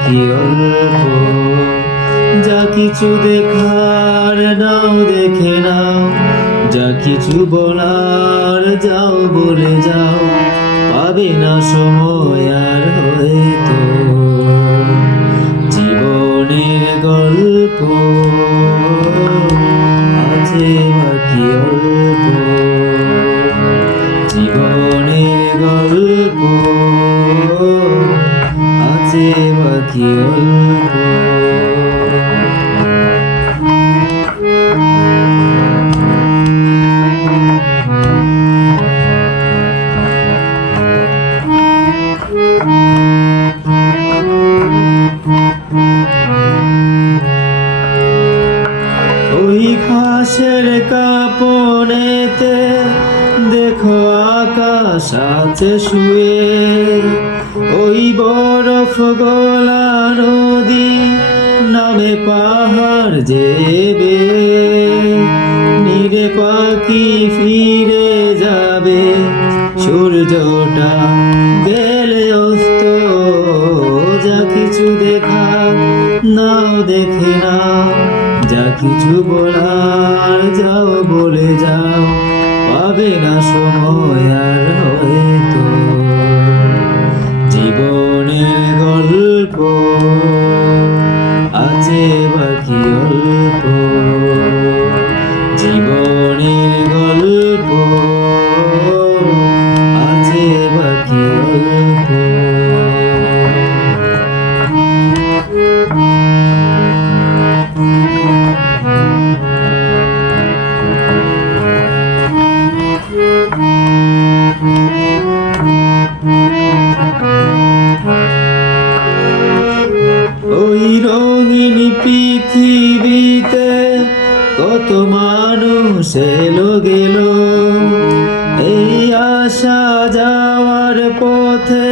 বাকি অল্প। যা কিছু দেখার নাও দেখে নাও, যা কিছু বলার যাও বলে যাও, পাবে না সময় আর হয়তো। জীবনের গল্প আছে বাকি অল্প, জীবনের গল্প আছে বাকি অল্প। ওই ঘাসের কাপড়েতে দেখো আকাশ আছে শুয়ে, ওই বরফ গলা নদী নামে পাহাড় যেবে। নীরে পাখি ফিরে যাবে, সূর্যটা গেলে অস্ত। যা কিছু দেখার নাও দেখে নাও, যা কিছু বলার যাও বলে যাও, পাবে না সময় আর হয়তো। জীবনের গল্প আছে বাকি অল্প, জীবনের গল্প আছে বাকি অল্প। ওই রঙিন পৃথিবীতে কত মানুষ এলো গেল, এই আসা যাওয়ার পথে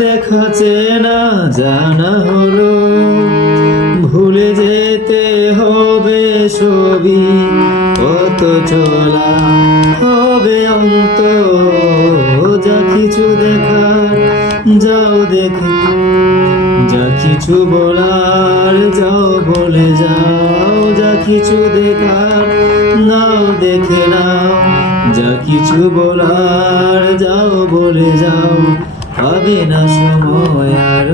দেখা চেনা জানা হলো। ভুলে যেতে হবে সবই, কত চলা হবে অন্ত। যা কিছু দেখার যাও দেখে, যা কিছু বলার যাও বলে যাও, যা কিছু দেখার নাও দেখে নাও, যা কিছু বলার যাও বলে যাও, পাবে না সময় আর